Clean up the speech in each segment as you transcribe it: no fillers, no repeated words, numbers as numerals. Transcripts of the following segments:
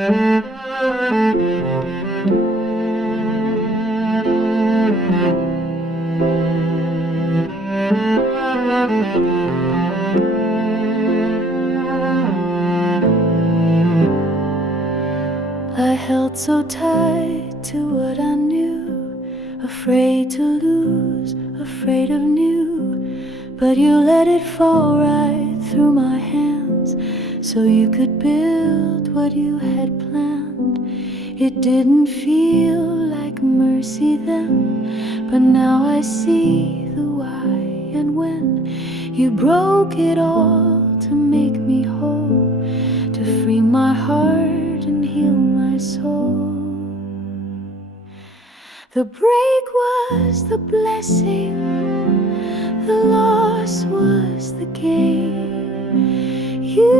I held so tight to what I knew, afraid to lose, afraid of new. But you let it fall right through my hands, so you could build what you had planned. It didn't feel like mercy then, but now I see the why and when. You broke it all to make me whole, to free my heart and heal my soul. The break was the blessing, the loss was the gain. You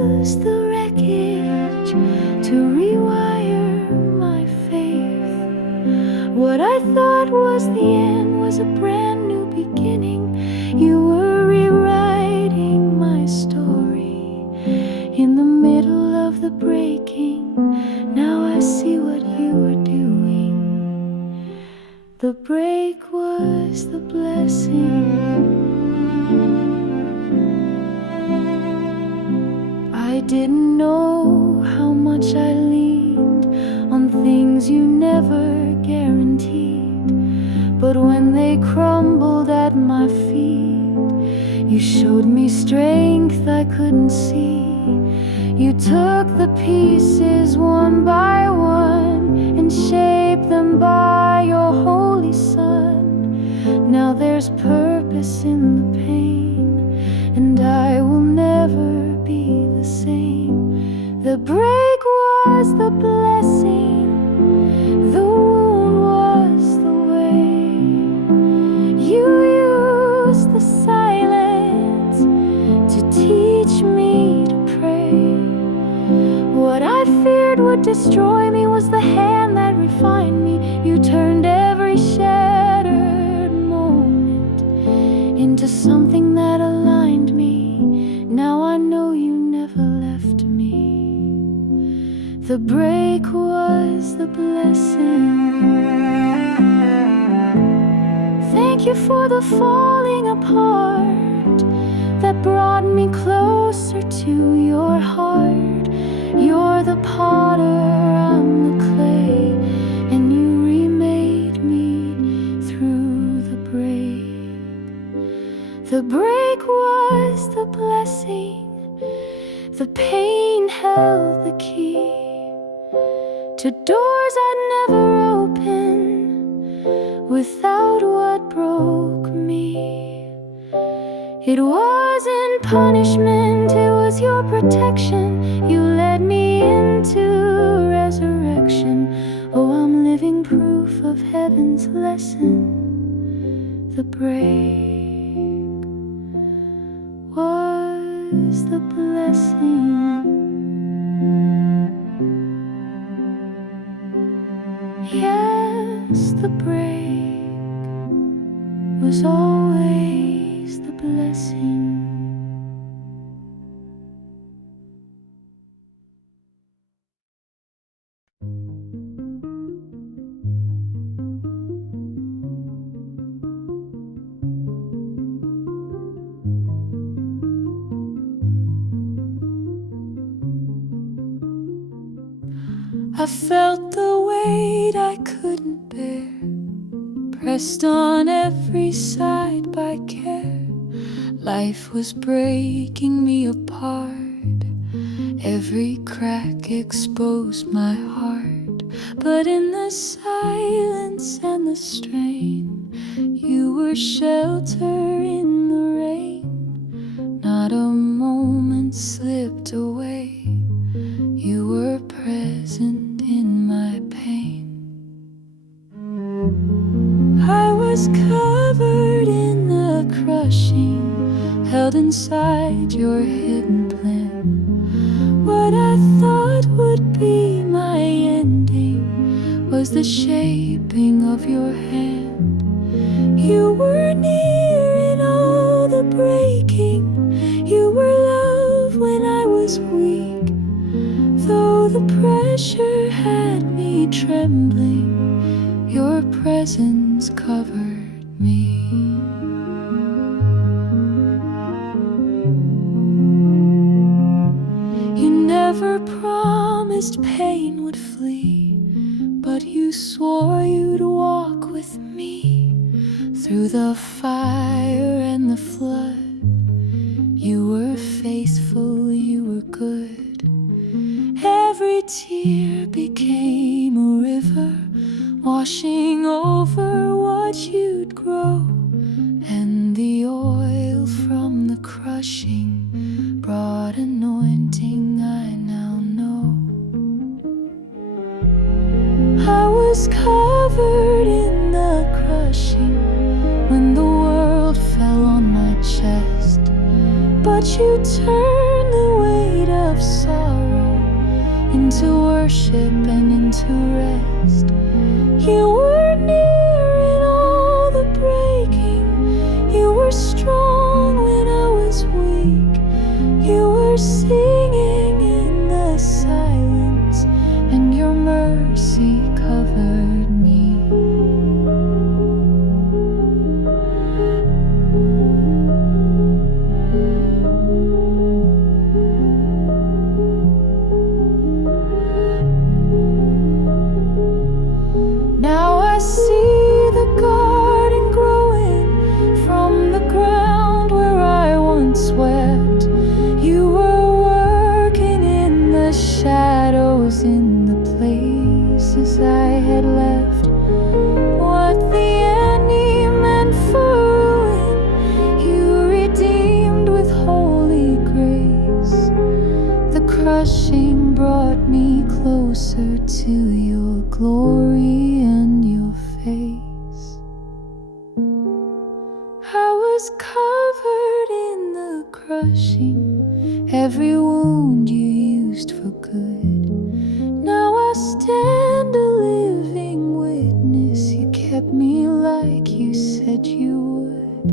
used the wreckage to rewire my faith. What I thought was the end was a brand new beginning. You were rewriting my story in the middle of the breaking. Now I see what you were doing. The break was the blessing. I didn't know how much I leaned on things you never guaranteed, but when they crumbled at my feet, you showed me strength I couldn't see. You took the pieces one by one and shaped them by your holy Son. Now there's purpose in the pain, and I will never be the same. The break was the blessing, the wound was the way. You used the silence to teach me to pray. What I feared would destroy me was the hand that refined me. You turned every shattered moment into something that aligned me. Now I know you never left me. The break was the blessing. Thank you for the falling apart that brought me closer to your heart. You're the potter, I'm the clay, and you remade me through the break. The break was the blessing, the pain held the key to doors I'd never open without what broke me. It wasn't punishment, it was your protection. You led me into resurrection. Oh, I'm living proof of heaven's lesson. The break was the blessing. Yes, the break was always the blessing. I felt the weight I couldn't bear, pressed on every side by care. Life was breaking me apart, every crack exposed my heart. But in the silence and the strain, you were shelter in the rain. Not a moment slipped away, you were present in my pain. I was covered in the crushing, held inside your hidden plan. What I thought would be my ending was the shaping of your hand. You were near in all the breaking, you were love when I was weak. Though Though the pressure had me trembling, your presence covered me. You never promised pain would flee, but you swore you'd walk with me through the fire and the flood. You were faithful, you were good. Every tear became a river, washing over what you'd grow. And the oil from the crushing brought anointing I now know. I was covered in the crushing when the world fell on my chest, but you turned the weight of sorrow into worship and into rest. You were near in all the breaking. You were strong when I was weak. You were singing in the silence, and your mercy covered me. Now I see the garden growing from the ground where I once wept. You were working in the shadows, in the places I had left. What the enemy meant for ruin, you redeemed with holy grace. The crushing brought me closer to your glory and your face. I was covered in the crushing, every wound you used for good. Now I stand a living witness. You kept me like you said you would.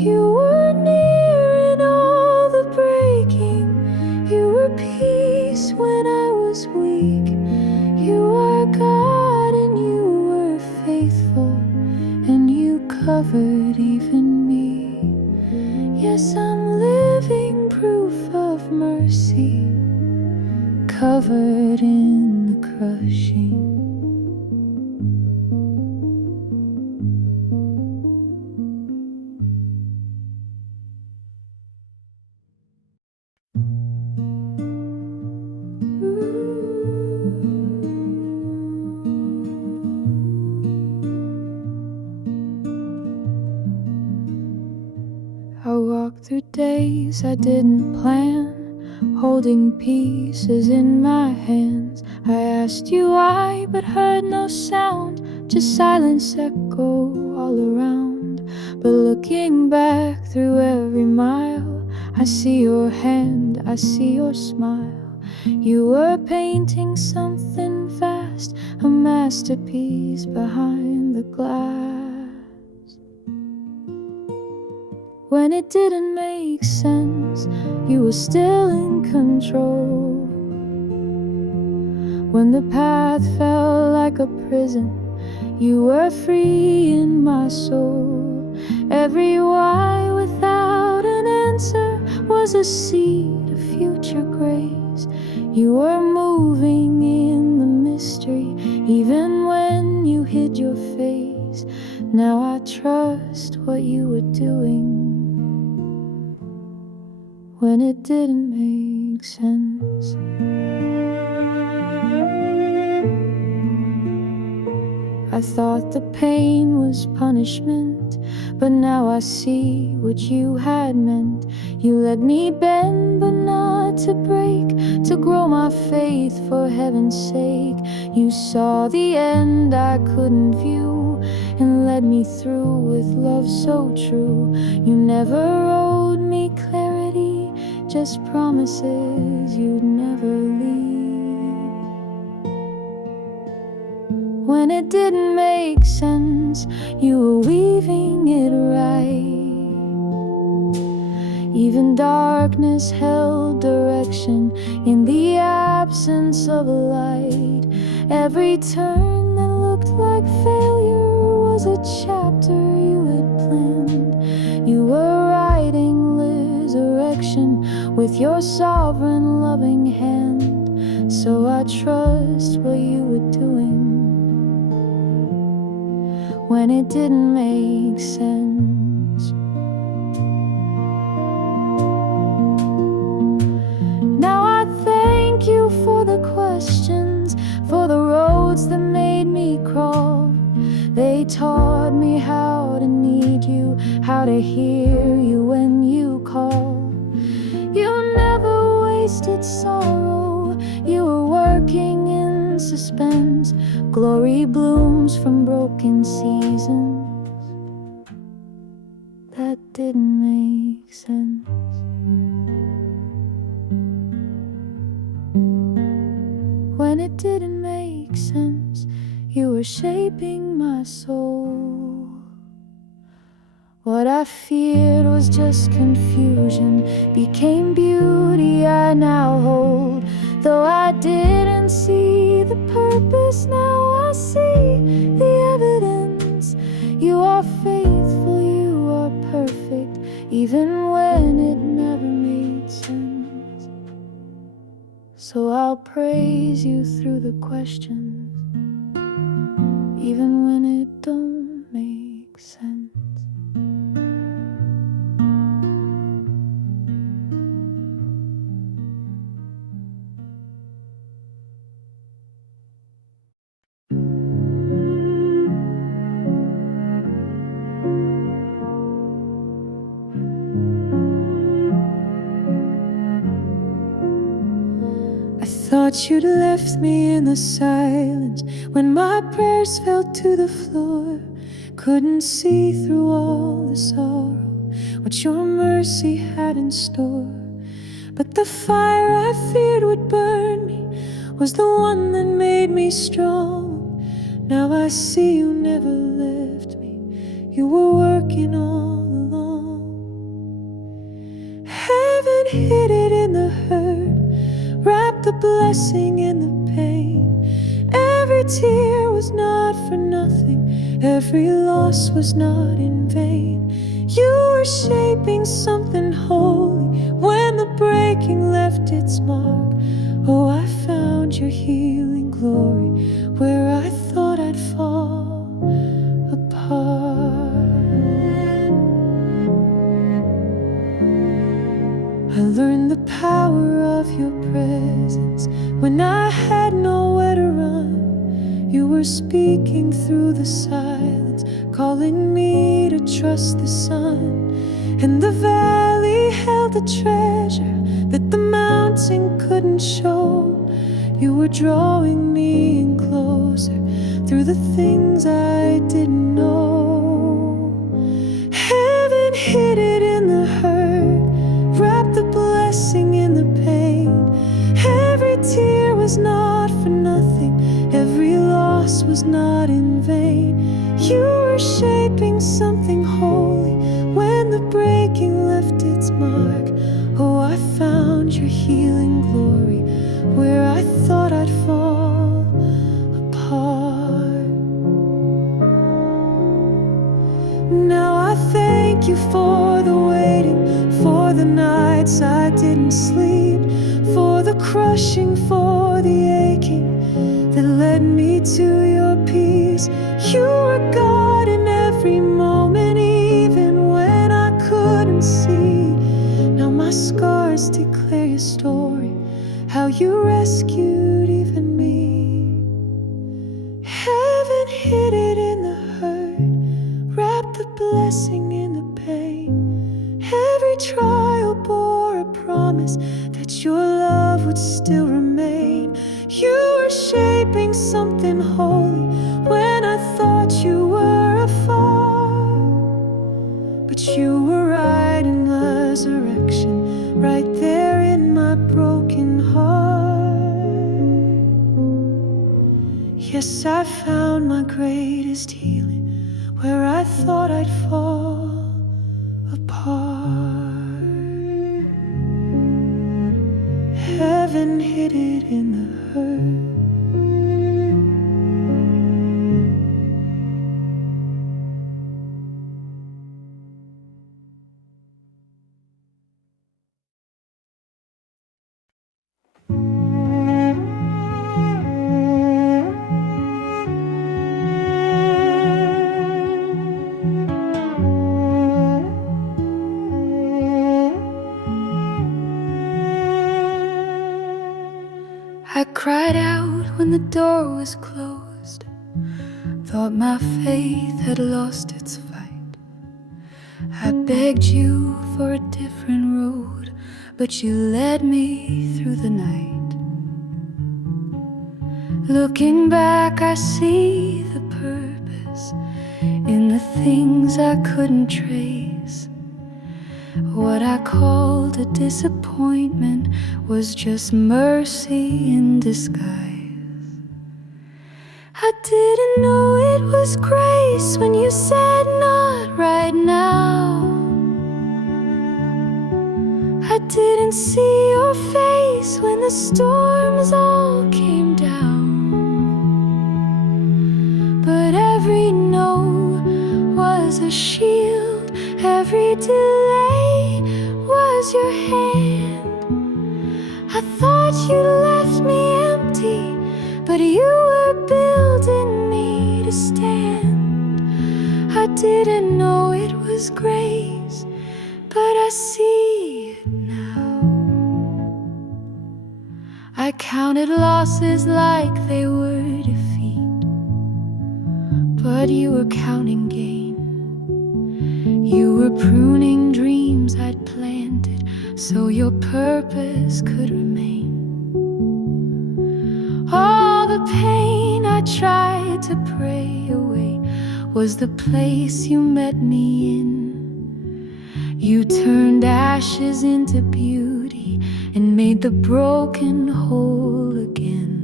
You were near in all the breaking. You were peace when I was weak. You are God and you were faithful, and you covered even me. Yes, I'm living proof of mercy, covered in the crushing. I walked through days I didn't plan, holding pieces in my hands. I asked you why, but heard no sound, just silence echo all around. But looking back through every mile, I see your hand, I see your smile. You were painting something vast, a masterpiece behind the glass. When it didn't make sense, you were still in control. When the path felt like a prison, you were free in my soul. Every why without an answer was a seed of future grace. You were moving in the mystery, even when you hid your face. Now I trust what you were doing when it didn't make sense. I thought the pain was punishment, but now I see what you had meant. You let me bend, but not to break, to grow my faith for heaven's sake. You saw the end I couldn't view, and led me through with love so true. You never owed me clarity, just promises you'd never leave. When it didn't make sense, you were weaving it right. Even darkness held direction in the absence of a light. Every turn that looked like failure was a chapter you had planned. You were writing resurrection with your sovereign loving hand. So I trust what you were doing when it didn't make sense. Now I thank you for the questions, for the roads that made me crawl. They taught me how to need you, how to hear you when you call. You never wasted sorrow, you were working in suspense. Glory blooms from broken seasons that didn't make sense. When it didn't make sense, you were shaping my soul. What I feared was just confusion became beauty I now hold. Though I didn't see the purpose, now I see the evidence. You are faithful, you are perfect, even when it never made sense. So I'll praise you through the questions, even when it don't make sense. Thought you'd left me in the silence when my prayers fell to the floor. Couldn't see through all the sorrow what your mercy had in store. But the fire I feared would burn me was the one that made me strong. Now I see you never left me, you were working all along. Heaven hid it in the hurt, wrapped the blessing in the pain. Every tear was not for nothing, every loss was not in vain. You were shaping something holy when the breaking left its mark. Oh, I found your healing glory where I thought I'd fall apart. I learned the power of your presence when I had nowhere to run. You were speaking through the silence, calling me to trust the sun. And the valley held a treasure that the mountain couldn't show. You were drawing me in closer through the things I didn't know. Heaven hid it in the hurt, wrapped the blessing in the pain. Every tear was not for nothing, every loss was not in vain. You were shaping something holy when the breaking left its mark. Oh, I found your healing glory where I thought I'd fall apart. Now I thank you for the waiting, for the nights I didn't sleep, for the crushing, for the aching that led me to your peace. You were God in every moment, even when I couldn't see. Now my scars declare your story, how you rescued even me. Heaven hid it in the hurt, wrapped the blessing in the pain. Every trial bore a promise that your love would still remain. You were shaping something holy when I thought you were afar. But you were right in resurrection, right there in my broken heart. Yes, I found my greatest healing where I thought I'd fall apart. traded in the hurt. I cried out when the door was closed, thought my faith had lost its fight. I begged you for a different road, but you led me through the night. Looking back, I see the purpose in the things I couldn't trace. What I called a disappointment was just mercy in disguise. I didn't know it was grace when you said not right now. I didn't see your face when the storms all came down. But every no was a shield, every delay was your hand. I thought you left me empty, but you were building me to stand. I didn't know it was grace, but I see it now. I counted losses like they were defeat, but you were counting gain. You were pruning dreams I'd planted so your purpose could remain. All the pain I tried to pray away was the place you met me in. You turned ashes into beauty and made the broken whole again.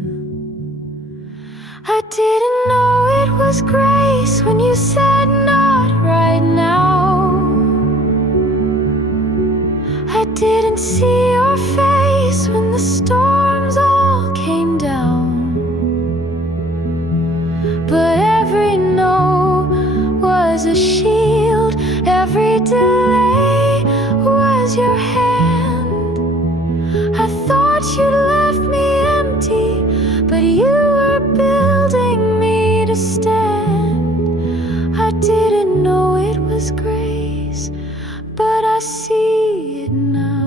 I didn't know it was grace when you said not right now. I didn't see your face when the storms all came down. But every no was a shield, every delay was your hand. I thought you left me empty, but you were building me to stand. I didn't know it was grace, but I see it now.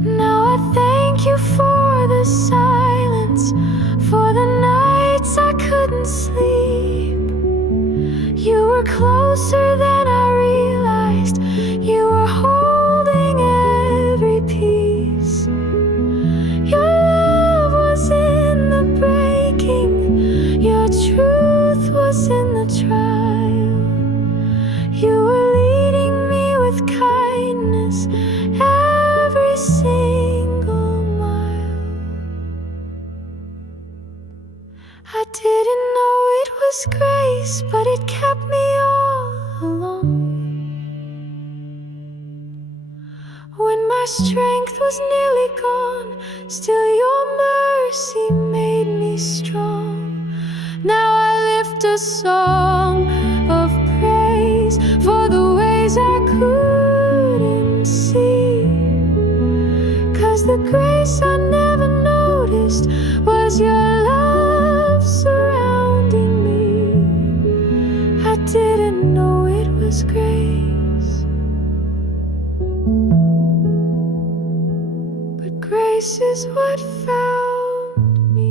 Now I thank you for the silence, for the nights I couldn't sleep. You were closer than I realized. You were holding every piece. Your love was in the breaking. Your truth was in the trial. You were leading me with kindness every single mile. I didn't know it was grace, but it kept me all along. When my strength was nearly gone, still your mercy made me strong. Now I lift a song of praise for the ways I couldn't see. 'Cause the grace I never noticed was your love surrounding me. I didn't know it was grace, but grace is what found me.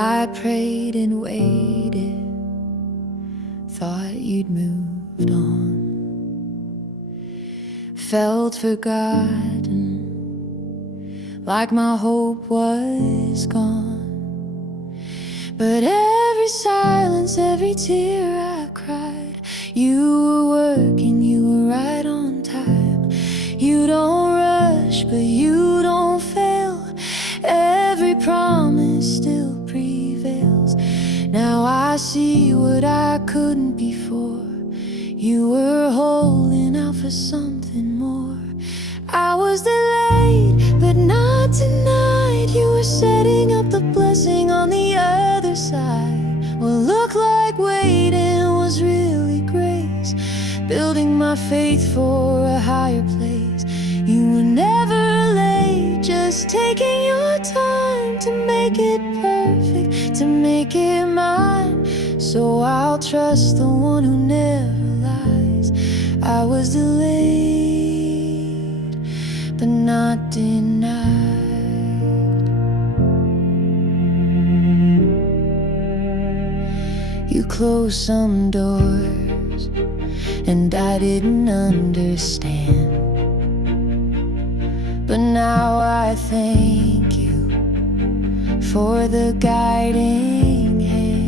I prayed and waited, thought you'd moved on. felt forgotten, like my hope was gone. But every silence, every tear I cried, you were working, you were right on time. You don't rush, but you don't fail. Every promise still prevails. Now I see what I couldn't before. You were holding out for something more. I was delayed, but not tonight. You were setting up the blessing on the other side. What looked like waiting was really grace, building my faith for a higher place. You were never late, just taking your time to make it perfect, to make it mine. So I'll trust the one who never lies. I was delayed, but not denied. You closed some doors, and I didn't understand. But now I thank you for the guiding hand.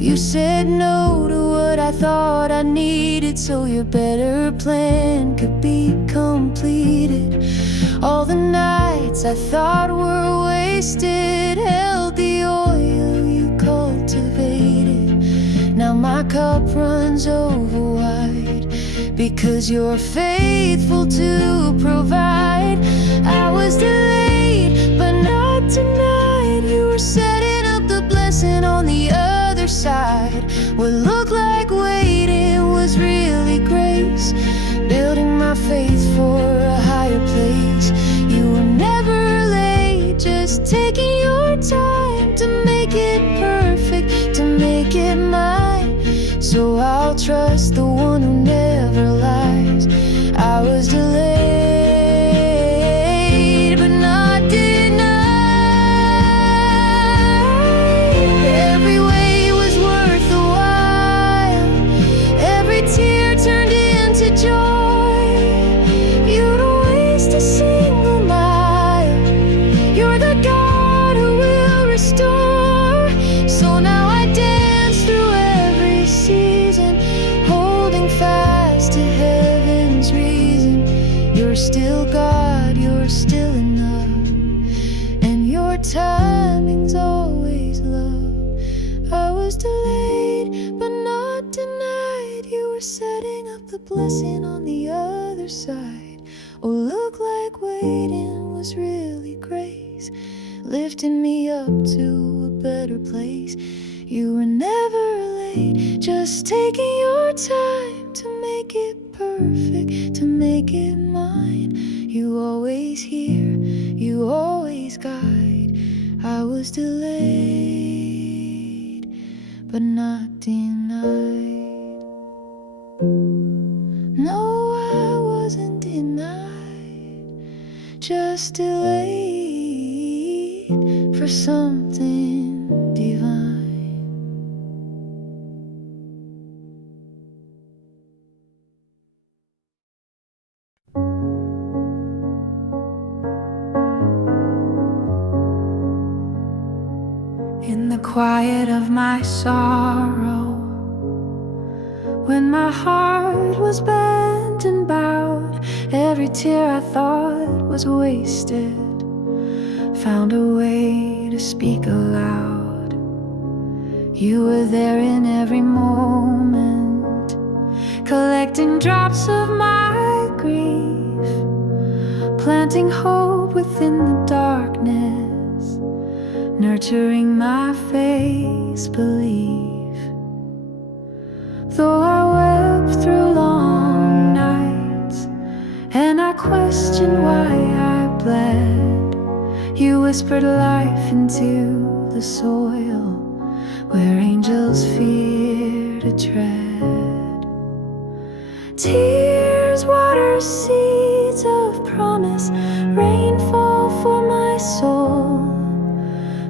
You said no to what I thought I needed, so your better plan could be completed. All the nights I thought were wasted held the oil you cultivated. Now my cup runs over wide, because you're faithful to provide. I was delayed, but not tonight. You were setting up the blessing on the other side. What looked like waiting was really grace, building my faith for a higher place. You were never late, just taking your time to make it perfect, to make it mine. So I'll trust the one who never lies. I was delayed, but not denied. Every wait was worth the while, every tear turned into joy. You don't waste a single mile. You're the God who will restore. So now I dance through every season, holding fast to heaven's reason. You're still God, you're still enough, and your timing's always love. I was delayed, but not denied. You were setting up the blessing on the other side. Oh, look like waiting was really grace, lifting me up to a better place. You were never late, just taking your time to make it perfect, to make it mine. You always hear, you always guide. I was delayed, but not denied. No, I wasn't denied, just delayed for something divine. In the quiet of my sorrow, when my heart was bent and bowed, every tear I thought was wasted found a way to speak aloud. You were there in every moment, collecting drops of my grief, planting hope within the darkness, nurturing my faith's belief. Though I wept through long nights, and I questioned why I bled, you whispered life into the soil where angels fear to tread. Tears water seeds of promise, rainfall for my soul.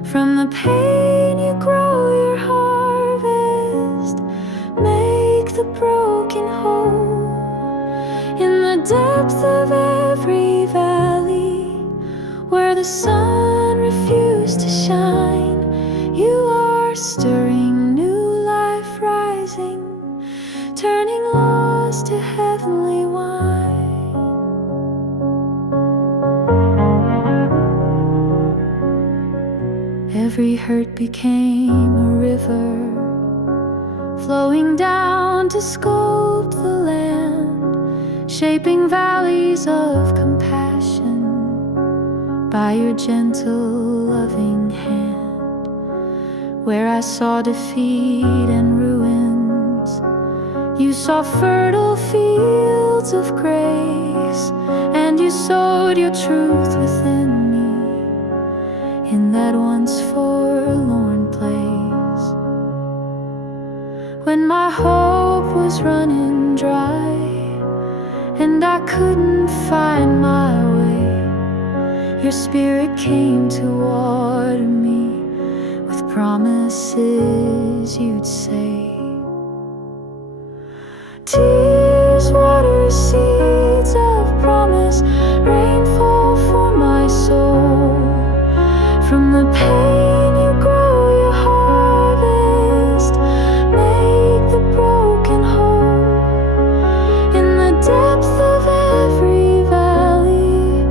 From the pain you grow your harvest, make the broken whole. depth of every valley, where the sun refused to shine, you are stirring new life rising, turning lost to heavenly wine. Every hurt became a river, flowing down to sculpt the land, shaping valleys of compassion by your gentle, loving hand. Where I saw defeat and ruins, you saw fertile fields of grace, and you sowed your truth within me, in that once forlorn place. When my hope was running dry and I couldn't find my way, your spirit came to water me with promises you'd say. Tears water seeds of promise, rainfall for my soul. From the pain you grow your harvest, make the broken whole. In the depth of every valley,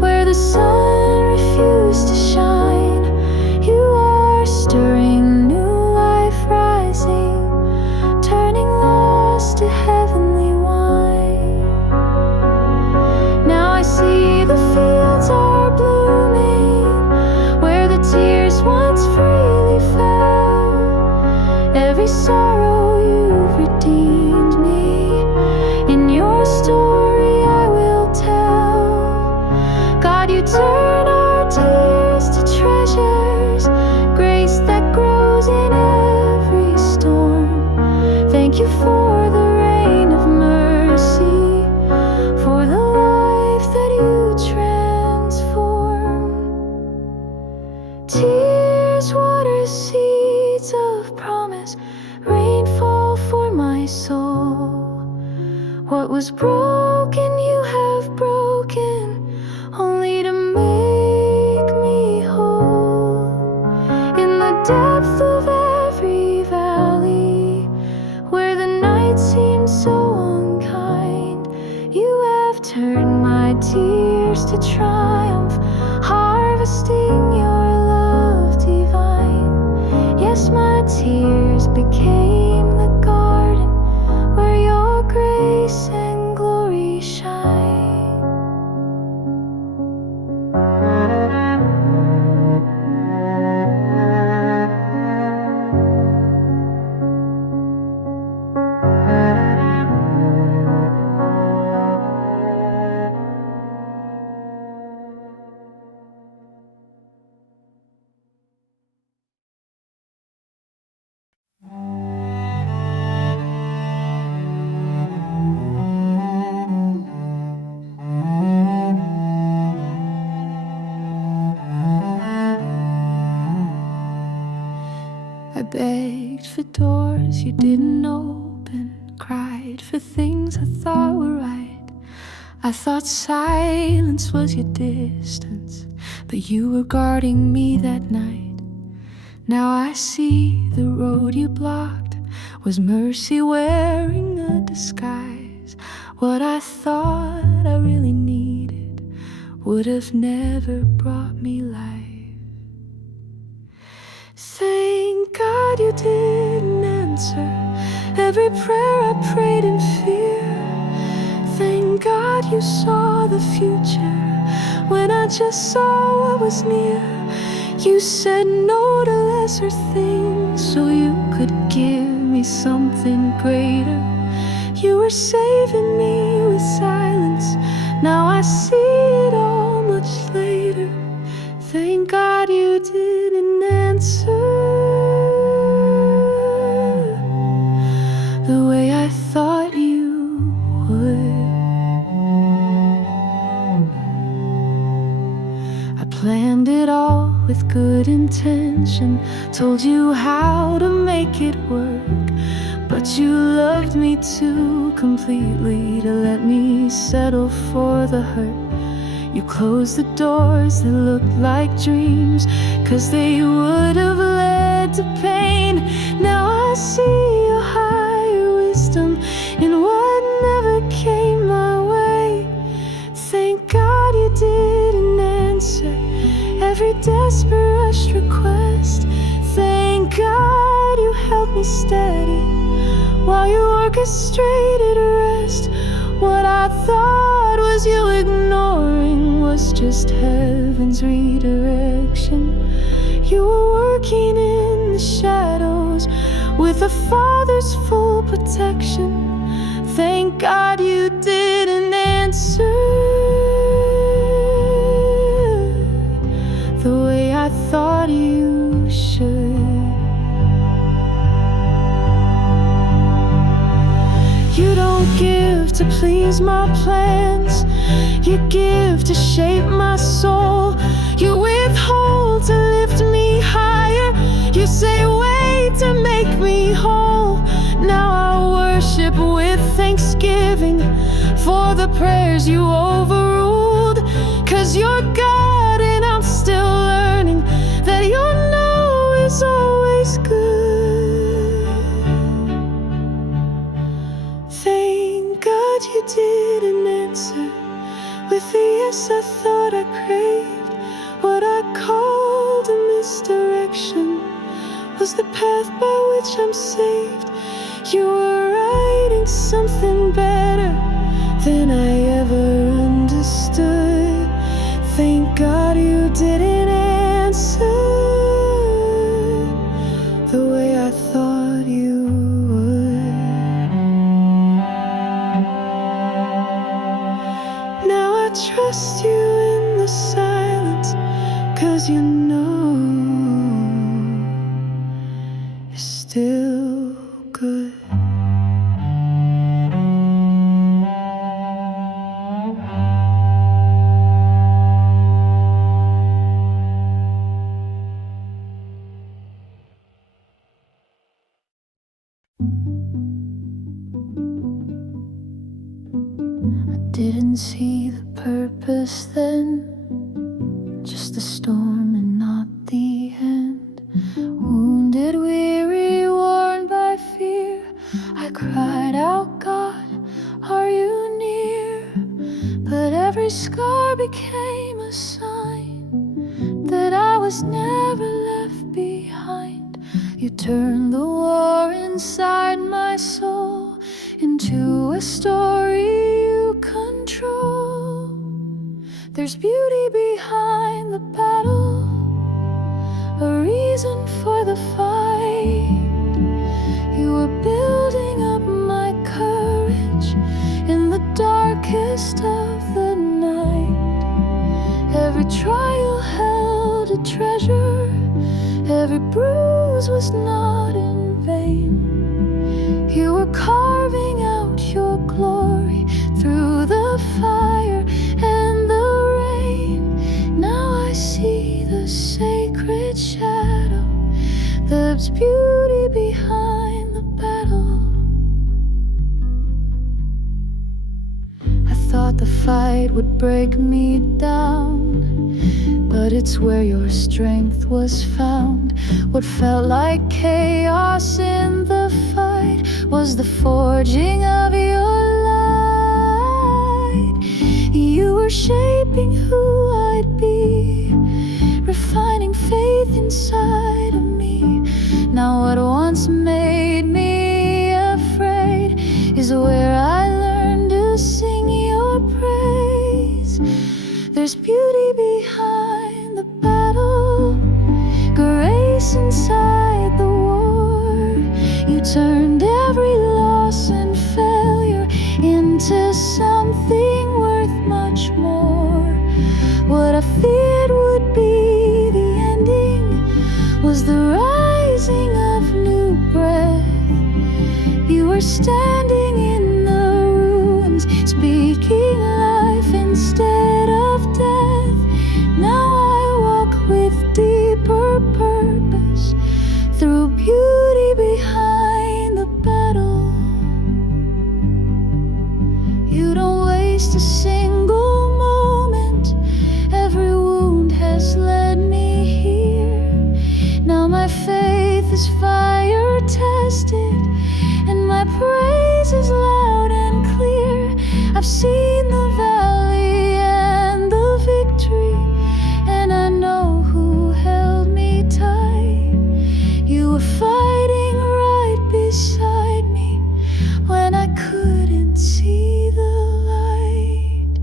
where the sun refused to shine, you are stirring new life rising, turning lost to heavenly wine. Now I see the fields are blooming, where the tears once freely fell. Every sorrow you've redeemed me, in your story I will tell. God, you turn our tears to treasures, grace that grows in every storm. Thank you for the rain of mercy, for the life that you transform. Tears water seeds of promise, rainfall for my soul. What was broken you have broken, only to make me whole. In the depth of every valley, where the night seems so unkind, you have turned my tears to triumph, harvesting your love divine. Yes, my tears became the garden where your grace and glory shine. I begged for doors you didn't open, cried for things I thought were right. I thought silence was your distance, but you were guarding me that night. Now I see the road you blocked was mercy wearing a disguise. What I thought I really needed would have never brought me life. Thank God you didn't answer every prayer I prayed in fear. Thank God you saw the future when I just saw what was near. You said no to lesser things so you could give me something greater. You were saving me with silence, now I see it all much later. Thank God you didn't answer the way I thought you would. I planned it all with good intention, told you how to make it work, but But you loved me too completely to let me settle for the hurt. You closed the doors that looked like dreams, 'cause they would have led to pain. Now I see your higher wisdom in what never came my way. Thank God you didn't answer every desperate rushed request. Thank God you held me steady while you orchestrated rest. What I thought was you ignoring was just heaven's redirection. You were working in the shadows with a father's full protection. Thank God you didn't answer the way I thought you should. You don't give to please my plans, you give to shape my soul. You withhold to lift me higher, you say wait to make me whole. Now I worship with thanksgiving for the prayers you overruled. 'Cause you're God and I'm still learning that your no is always good. Thank God you didn't answer with the yes I thought I craved. What I called a misdirection was the path by which I'm saved. You were writing something better than I ever understood. Thank God you didn't answer the way I thought you would. Now I trust you in the silence, 'cause you know it's still good. Didn't see the purpose then, just the storm and not the end. Wounded, weary, worn by fear, I cried out, God, are you near? But every scar became a sign that I was never left behind. You turned the war inside my soul into a story you control. There's beauty behind the battle, a reason for the fight. You were building up my courage in the darkest of the night. Every trial held a treasure, every bruise was not in vain. You were carving out your glory through the fire and the rain. Now I see the sacred shadow, there's beauty behind the battle. I thought the fight would break me down, but it's where your strength was found. What felt like chaos in the fight was the forging of your light. You were shaping who I'd be, refining faith inside of me. Now what once made me afraid is where I learned to sing your praise. There's beauty behind the battle, grace inside the war. You turned every loss and failure into something worth much more. What I feared would be the ending was the rising of new breath. You were standing in the ruins, speaking life instead of death. Now I walk with deeper purpose through beauty behind the battle. waste a single moment. Every wound has led me here. Now my faith is fire tested, and my praise is loud and clear. I've seen the valley and the victory, and I know who held me tight. You were fighting right beside me when I couldn't see the light.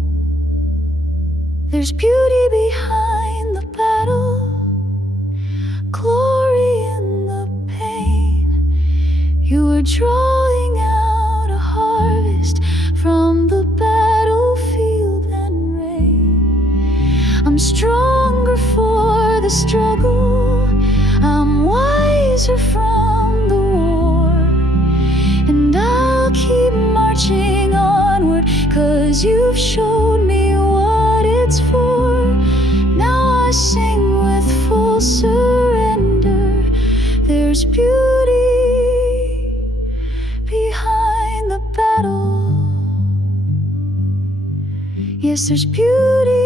There's beauty behind the battle, glory in the pain. You were drawing out a harvest from the battlefield and rain. I'm stronger for the struggle, I'm wiser from the war, and I'll keep marching onward, 'cause you've showed me what it's for. Now I sing with full surrender. There's beauty behind the battle. Yes, there's beauty